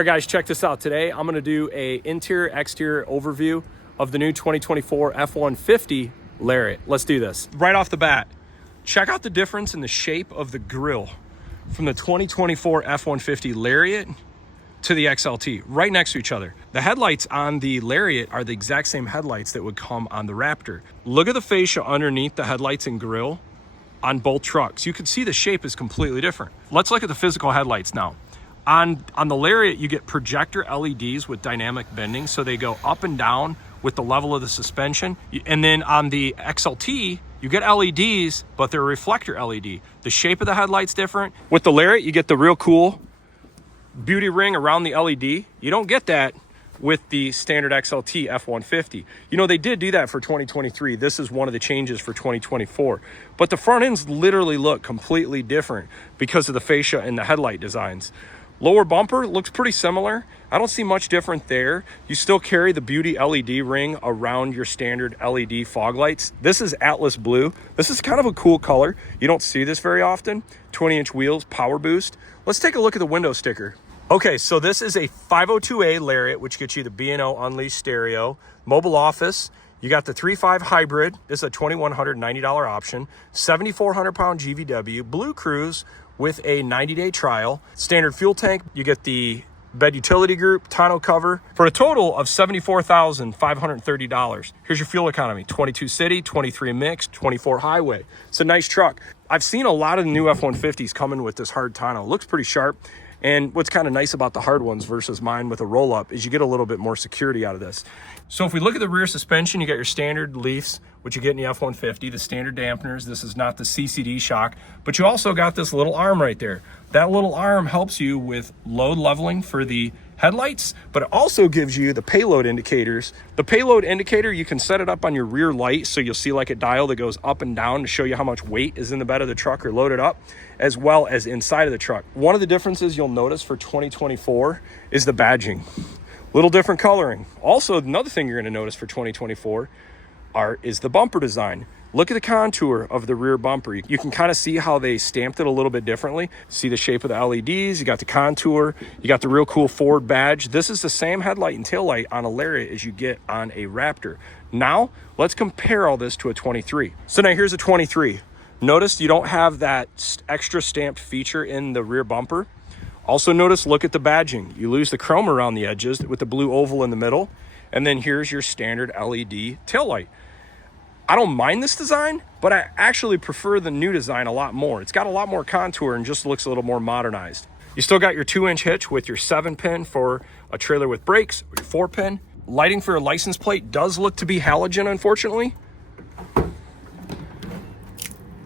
All right, guys, check this out. Today, I'm gonna do a interior-exterior overview of the new 2024 F-150 Lariat. Let's do this. Right off the bat, check out the difference in the shape of the grille from the 2024 F-150 Lariat to the XLT, right next to each other. The headlights on the Lariat are the exact same headlights that would come on the Raptor. Look at the fascia underneath the headlights and grille on both trucks. You can see the shape is completely different. Let's look at the physical headlights now. On the Lariat, you get projector LEDs with dynamic bending, so they go up and down with the level of the suspension. And then on the XLT, you get LEDs, but they're a reflector LED. The shape of the headlight's different. With the Lariat, you get the real cool beauty ring around the LED. You don't get that with the standard XLT F-150. You know, they did do that for 2023. This is one of the changes for 2024. But the front ends literally look completely different because of the fascia and the headlight designs. Lower bumper looks pretty similar. I don't see much different there. You still carry the beauty LED ring around your standard LED fog lights. This is Atlas Blue. This is kind of a cool color. You don't see this very often. 20-inch wheels, PowerBoost. Let's take a look at the window sticker. Okay, so this is a 502A Lariat, which gets you the B&O Unleashed stereo, mobile office. You got the 3.5 hybrid. This is a $2,190 option, 7,400 pound GVW, Blue Cruise with a 90-day trial. Standard fuel tank. You get the bed utility group, tonneau cover for a total of $74,530. Here's your fuel economy: 22 city, 23 mixed, 24 highway. It's a nice truck. I've seen a lot of the new F-150s coming with this hard tonneau. It looks pretty sharp. And what's kind of nice about the hard ones versus mine with a roll-up is you get a little bit more security out of this. So if we look at the rear suspension, you got your standard leafs, which you get in the F-150, the standard dampeners. This is not the CCD shock, but you also got this little arm right there. That little arm helps you with load leveling for the headlights, but it also gives you the payload indicators. The payload indicator, you can set it up on your rear light, so you'll see like a dial that goes up and down to show you how much weight is in the bed of the truck or loaded up, as well as inside of the truck. One of the differences you'll notice for 2024 is the badging. Little different coloring. Also, another thing you're gonna notice for 2024 is the bumper design. Look at the contour of the rear bumper. You can kind of see how they stamped it a little bit differently. See the shape of the LEDs, you got the contour, you got the real cool Ford badge. This is the same headlight and tail light on a Lariat as you get on a Raptor. Now, let's compare all this to a 23. So now here's a 23. Notice you don't have that extra stamped feature in the rear bumper. Also notice, look at the badging. You lose the chrome around the edges with the blue oval in the middle. And then here's your standard LED taillight. I don't mind this design, but I actually prefer the new design a lot more. It's got a lot more contour and just looks a little more modernized. You still got your 2-inch hitch with your 7-pin for a trailer with brakes, or your 4-pin. Lighting for a license plate does look to be halogen, unfortunately.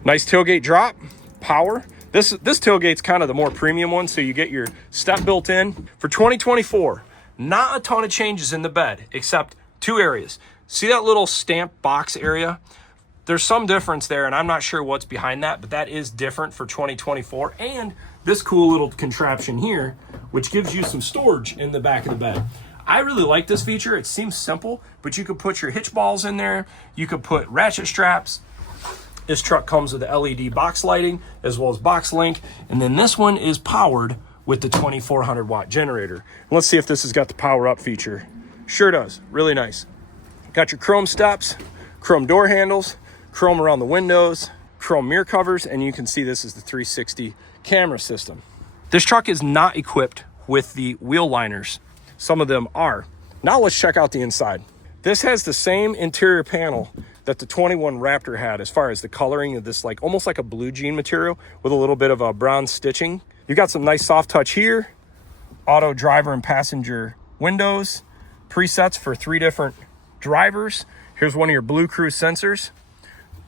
Nice tailgate drop, power. This tailgate's kind of the more premium one, so you get your step built in. For 2024, not a ton of changes in the bed, except 2 areas. See that little stamp box area? There's some difference there, and I'm not sure what's behind that, but that is different for 2024. And this cool little contraption here, which gives you some storage in the back of the bed. I really like this feature. It seems simple, but you could put your hitch balls in there. You could put ratchet straps. This truck comes with the LED box lighting as well as box link. And then this one is powered with the 2400 watt generator. Let's see if this has got the power up feature. Sure does, really nice. Got your chrome steps, chrome door handles, chrome around the windows, chrome mirror covers, and you can see this is the 360 camera system. This truck is not equipped with the wheel liners. Some of them are. Now let's check out the inside. This has the same interior panel that the 21 Raptor had as far as the coloring of this, like almost like a blue jean material with a little bit of a bronze stitching. You got some nice soft touch here, auto driver and passenger windows, presets for 3 different drivers. Here's one of your Blue Cruise sensors.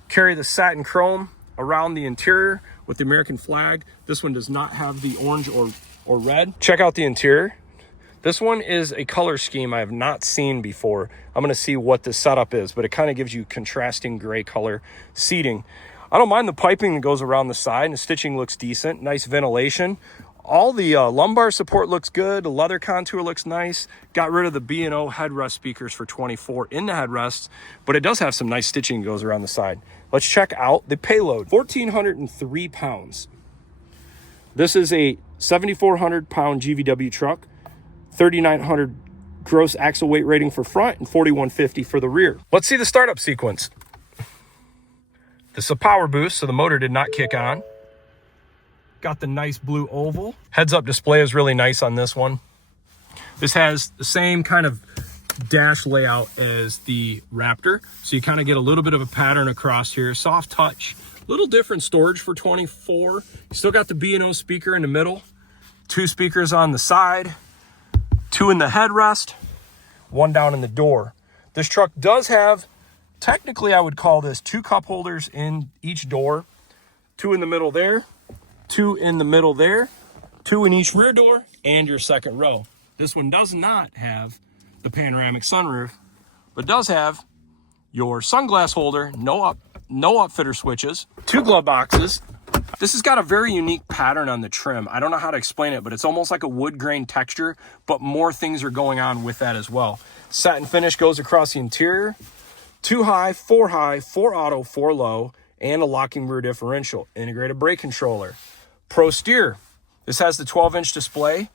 Carry the satin chrome around the interior with the American flag. This one does not have the orange or red. Check out the interior. This one is a color scheme I have not seen before. I'm gonna see what the setup is, but it kind of gives you contrasting gray color seating. I don't mind the piping that goes around the side, and the stitching looks decent. Nice ventilation. All the lumbar support looks good. The leather contour looks nice. Got rid of the B&O headrest speakers for 24 in the headrests, but it does have some nice stitching that goes around the side. Let's check out the payload. 1,403 pounds. This is a 7,400 pound GVW truck. 3,900 gross axle weight rating for front and 4,150 for the rear. Let's see the startup sequence. This is a power boost, so the motor did not kick on. Got the nice blue oval. Heads-up display is really nice on this one. This has the same kind of dash layout as the Raptor, so you kind of get a little bit of a pattern across here. Soft touch, little different storage for 24. You still got the B&O speaker in the middle, 2 speakers on the side, 2 in the headrest, 1 down in the door. This truck does have, technically I would call this 2 cup holders in each door, 2 in the middle there, 2 in the middle there, 2 in each rear door, and your second row. This one does not have the panoramic sunroof, but does have your sunglass holder, no upfitter switches, 2 glove boxes. This has got a very unique pattern on the trim. I don't know how to explain it, but it's almost like a wood grain texture, but more things are going on with that as well. Satin finish goes across the interior, 2 high, 4 auto, 4 low, and a locking rear differential, integrated brake controller. Pro steer. This has the 12-inch display.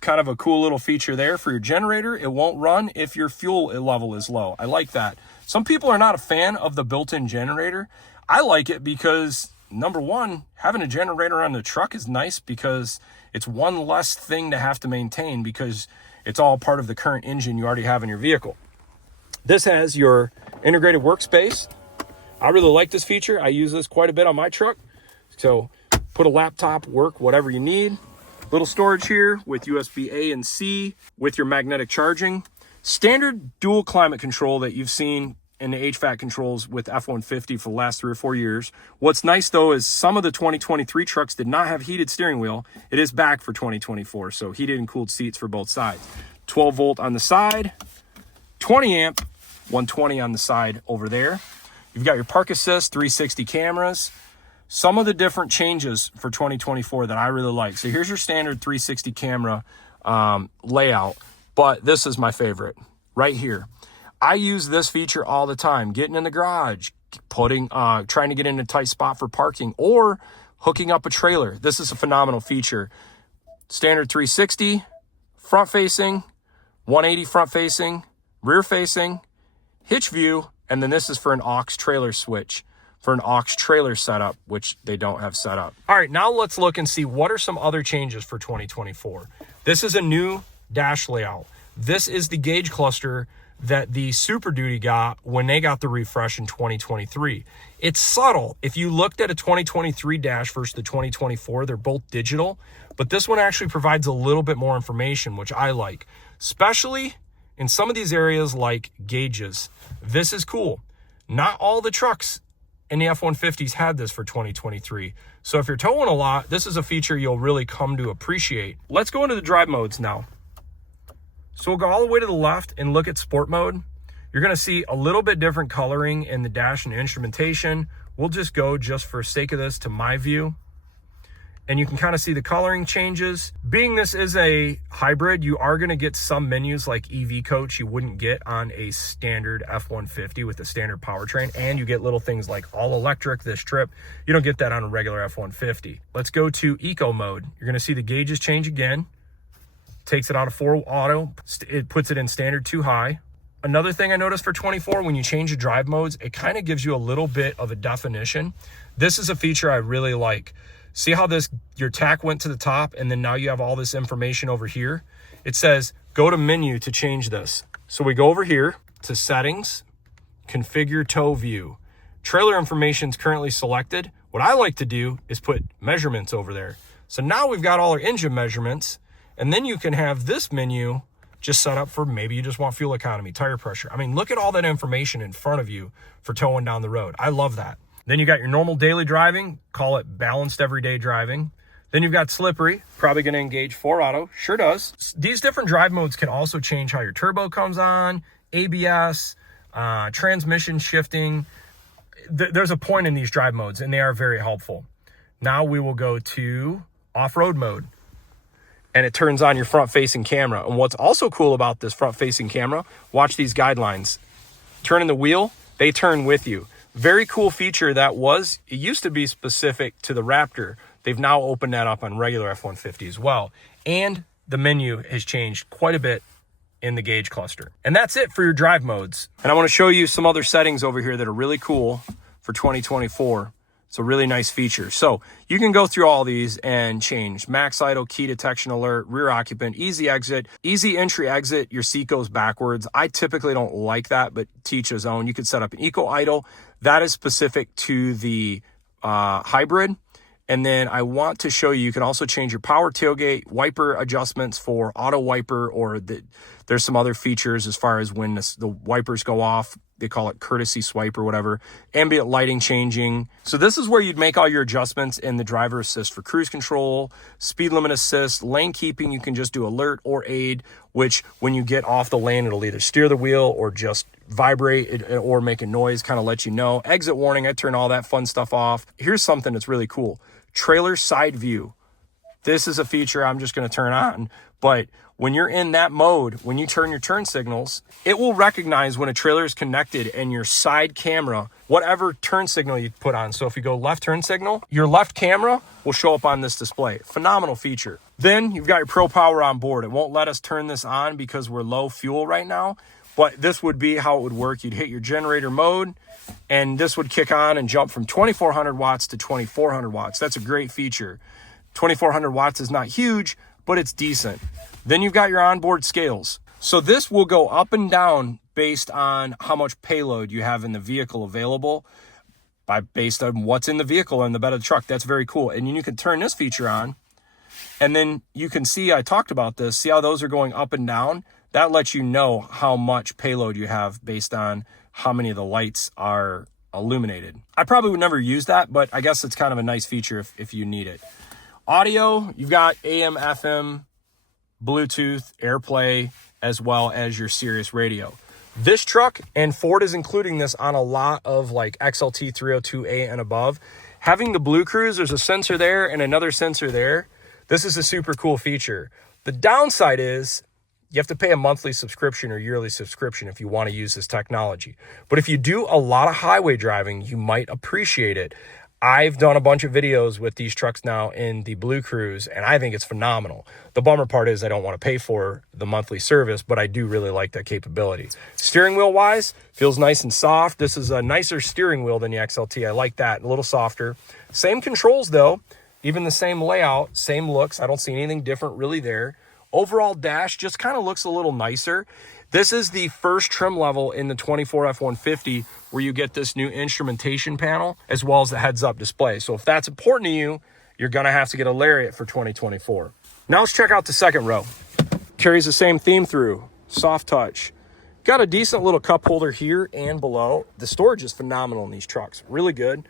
Kind of a cool little feature there for your generator. It won't run if your fuel level is low. I like that. Some people are not a fan of the built-in generator. I like it because, number one, having a generator on the truck is nice because it's one less thing to have to maintain because it's all part of the current engine you already have in your vehicle. This has your integrated workspace. I really like this feature. I use this quite a bit on my truck. So put a laptop, work, whatever you need. Little storage here with USB A and C with your magnetic charging. Standard dual climate control that you've seen in the HVAC controls with F-150 for the last 3 or 4 years. What's nice though is some of the 2023 trucks did not have heated steering wheel. It is back for 2024, so heated and cooled seats for both sides. 12 volt on the side, 20 amp, 120 on the side over there. You've got your park assist, 360 cameras. Some of the different changes for 2024 that I really like. So here's your standard 360 camera layout, but this is my favorite right here. I use this feature all the time, getting in the garage, trying to get in a tight spot for parking or hooking up a trailer. This is a phenomenal feature. Standard 360, front facing, 180 front facing, rear facing, hitch view, and then this is for an aux trailer switch, for an aux trailer setup, which they don't have set up. All right, now let's look and see what are some other changes for 2024. This is a new dash layout. This is the gauge cluster that the Super Duty got when they got the refresh in 2023. It's subtle. If you looked at a 2023 dash versus the 2024, they're both digital, but this one actually provides a little bit more information, which I like, especially in some of these areas like gauges. This is cool. Not all the trucks in the F-150s had this for 2023. So if you're towing a lot, this is a feature you'll really come to appreciate. Let's go into the drive modes now. So we'll go all the way to the left and look at sport mode. You're gonna see a little bit different coloring in the dash and instrumentation. We'll just go, just for sake of this, to my view. And you can kind of see the coloring changes. Being this is a hybrid, you are gonna get some menus like EV Coach you wouldn't get on a standard F-150 with a standard powertrain, and you get little things like all electric this trip. You don't get that on a regular F-150. Let's go to Eco mode. You're gonna see the gauges change again. Takes it out of 4 auto, it puts it in standard 2 high. Another thing I noticed for 24, when you change the drive modes, it kind of gives you a little bit of a definition. This is a feature I really like. See how your tack went to the top and then now you have all this information over here? It says, go to menu to change this. So we go over here to settings, configure tow view. Trailer information is currently selected. What I like to do is put measurements over there. So now we've got all our engine measurements, and then you can have this menu just set up for maybe you just want fuel economy, tire pressure. I mean, look at all that information in front of you for towing down the road. I love that. Then you got your normal daily driving, call it balanced everyday driving. Then you've got slippery, probably gonna engage 4 auto, sure does. These different drive modes can also change how your turbo comes on, ABS, transmission shifting. There's a point in these drive modes and they are very helpful. Now we will go to off-road mode. And it turns on your front-facing camera. And what's also cool about this front-facing camera, watch these guidelines. Turning the wheel, they turn with you. Very cool feature it used to be specific to the Raptor. They've now opened that up on regular F-150 as well. And the menu has changed quite a bit in the gauge cluster. And that's it for your drive modes. And I want to show you some other settings over here that are really cool for 2024. It's a really nice feature. So you can go through all these and change max idle, key detection alert, rear occupant, easy exit, easy entry exit. Your seat goes backwards. I typically don't like that, but to each his own. You could set up an eco idle. That is specific to the hybrid. And then I want to show you can also change your power tailgate, wiper adjustments for auto wiper, or there's some other features as far as when the wipers go off. They call it courtesy swipe or whatever. Ambient lighting changing. So this is where you'd make all your adjustments in the driver assist for cruise control, speed limit assist, lane keeping. You can just do alert or aid, which when you get off the lane, it'll either steer the wheel or just vibrate or make a noise, kind of let you know. Exit warning, I turn all that fun stuff off. Here's something that's really cool. Trailer side view. This is a feature I'm just going to turn on, but when you're in that mode, when you turn your turn signals, it will recognize when a trailer is connected and your side camera, whatever turn signal you put on. So if you go left turn signal, your left camera will show up on this display. Phenomenal feature. Then you've got your Pro Power on board. It won't let us turn this on because we're low fuel right now, but this would be how it would work. You'd hit your generator mode, and this would kick on and jump from 2,400 watts to 2,400 watts. That's a great feature. 2,400 watts is not huge, but it's decent. Then you've got your onboard scales. So this will go up and down based on how much payload you have in the vehicle available, based on what's in the vehicle and the bed of the truck. That's very cool. And you can turn this feature on, and then you can see, I talked about this, see how those are going up and down? That lets you know how much payload you have based on how many of the lights are illuminated. I probably would never use that, but I guess it's kind of a nice feature if you need it. Audio, you've got AM, FM, Bluetooth, AirPlay, as well as your Sirius radio. This truck, and Ford is including this on a lot of like XLT 302A and above, having the Blue Cruise, there's a sensor there and another sensor there. This is a super cool feature. The downside is you have to pay a monthly subscription or yearly subscription if you want to use this technology. But if you do a lot of highway driving, you might appreciate it. I've done a bunch of videos with these trucks now in the Blue Cruise, and I think it's phenomenal. The bummer part is I don't want to pay for the monthly service, but I do really like that capability. Steering wheel wise, feels nice and soft. This is a nicer steering wheel than the XLT. I like that, a little softer. Same controls though, even the same layout, same looks. I don't see anything different really there. Overall dash just kind of looks a little nicer. This is the first trim level in the 24 F-150 where you get this new instrumentation panel as well as the heads-up display. So if that's important to you, you're going to have to get a Lariat for 2024. Now let's check out the second row. Carries the same theme through. Soft touch. Got a decent little cup holder here and below. The storage is phenomenal in these trucks. Really good.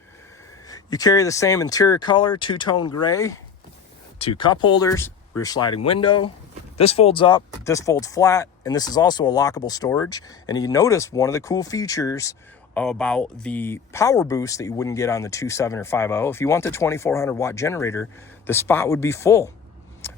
You carry the same interior color, two-tone gray. 2 cup holders, rear sliding window. This folds up, this folds flat, and this is also a lockable storage. And you notice one of the cool features about the PowerBoost that you wouldn't get on the 2.7 or 5.0. If you want the 2,400 watt generator, the spot would be full.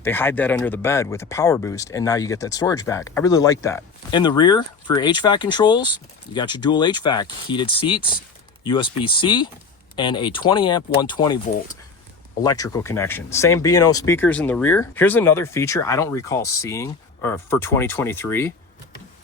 They hide that under the bed with a PowerBoost, and now you get that storage back. I really like that. In the rear, for your HVAC controls, you got your dual HVAC, heated seats, USB-C, and a 20 amp 120 volt electrical connection. Same B&O speakers in the rear. Here's another feature I don't recall seeing for 2023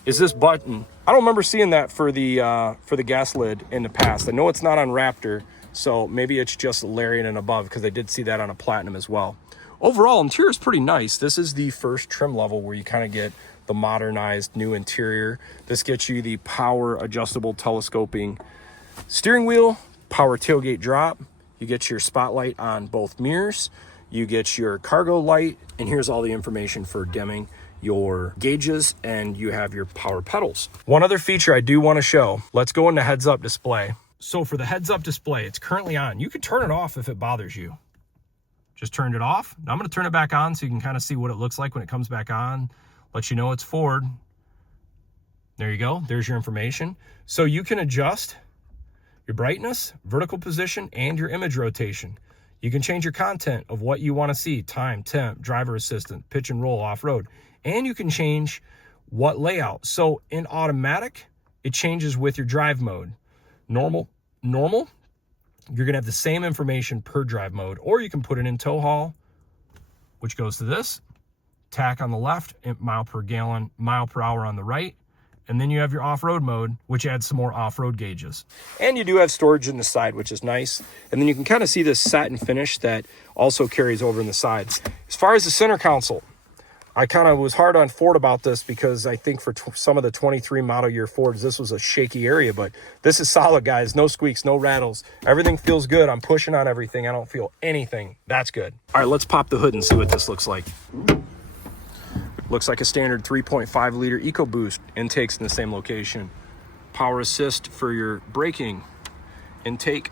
is this button. I don't remember seeing that for the gas lid in the past. I know it's not on Raptor, so maybe it's just Lariat and above because I did see that on a Platinum as well. Overall, interior is pretty nice. This is the first trim level where you kind of get the modernized new interior. This gets you the power adjustable telescoping steering wheel, power tailgate drop. You get your spotlight on both mirrors. You get your cargo light, and here's all the information for dimming your gauges, and you have your power pedals. One other feature I do want to show. Let's go into heads-up display. So for the heads-up display, it's currently on. You can turn it off if it bothers you. Just turned it off. Now I'm going to turn it back on so you can kind of see what it looks like when it comes back on. Let you know it's Ford. There you go. There's your information. So you can adjust your brightness, vertical position, and your image rotation. You can change your content of what you want to see, time, temp, driver assistant, pitch and roll, off-road, and you can change what layout. So in automatic, it changes with your drive mode. Normal, you're gonna have the same information per drive mode, or you can put it in tow haul, which goes to this. tach on the left, and mile per gallon, mile per hour on the right. And then you have your off-road mode, which adds some more off-road gauges. And you do have storage in the side, which is nice. And then you can kind of see this satin finish that also carries over in the sides. As far as the center console, I kind of was hard on Ford about this because I think for some of the 23 model year Fords, this was a shaky area, but this is solid, guys. No squeaks, no rattles. Everything feels good. I'm pushing on everything. I don't feel anything. That's good. All right, let's pop the hood and see what this looks like. Looks like a standard 3.5 liter EcoBoost. Intakes in the same location. Power assist for your braking intake.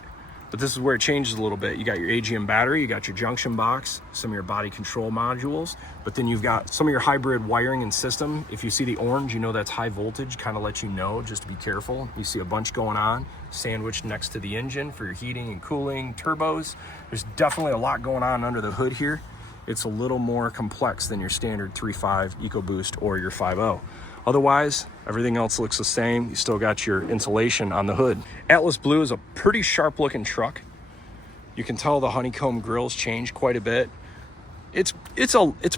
But this is where it changes a little bit. You got your AGM battery, you got your junction box, some of your body control modules, but then you've got some of your hybrid wiring and system. If you see the orange, you know that's high voltage, kind of let you know, just to be careful. You see a bunch going on, sandwiched next to the engine for your heating and cooling, turbos. There's definitely a lot going on under the hood here. It's a little more complex than your standard 3.5 EcoBoost or your 5.0. Otherwise, everything else looks the same. You still got your insulation on the hood. Atlas Blue is a pretty sharp looking truck. You can tell the honeycomb grills changed quite a bit. It's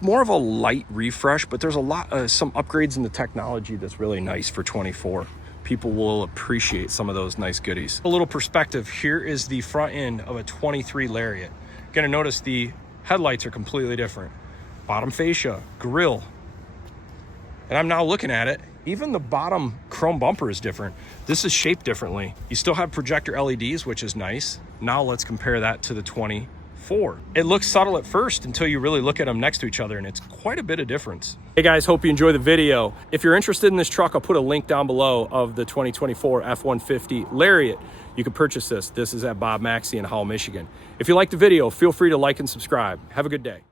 more of a light refresh, but there's a lot some upgrades in the technology that's really nice for 24. People will appreciate some of those nice goodies. A little perspective, here is the front end of a 23 Lariat. You're gonna notice the headlights are completely different. Bottom fascia, grille. And I'm now looking at it, even the bottom chrome bumper is different. This is shaped differently. You still have projector LEDs, which is nice. Now let's compare that to the 24. It looks subtle at first until you really look at them next to each other, and it's quite a bit of difference. Hey guys, hope you enjoy the video. If you're interested in this truck, I'll put a link down below of the 2024 F-150 Lariat. You can purchase this. This is at Bob Maxxey in Howell, Michigan. If you liked the video, feel free to like and subscribe. Have a good day.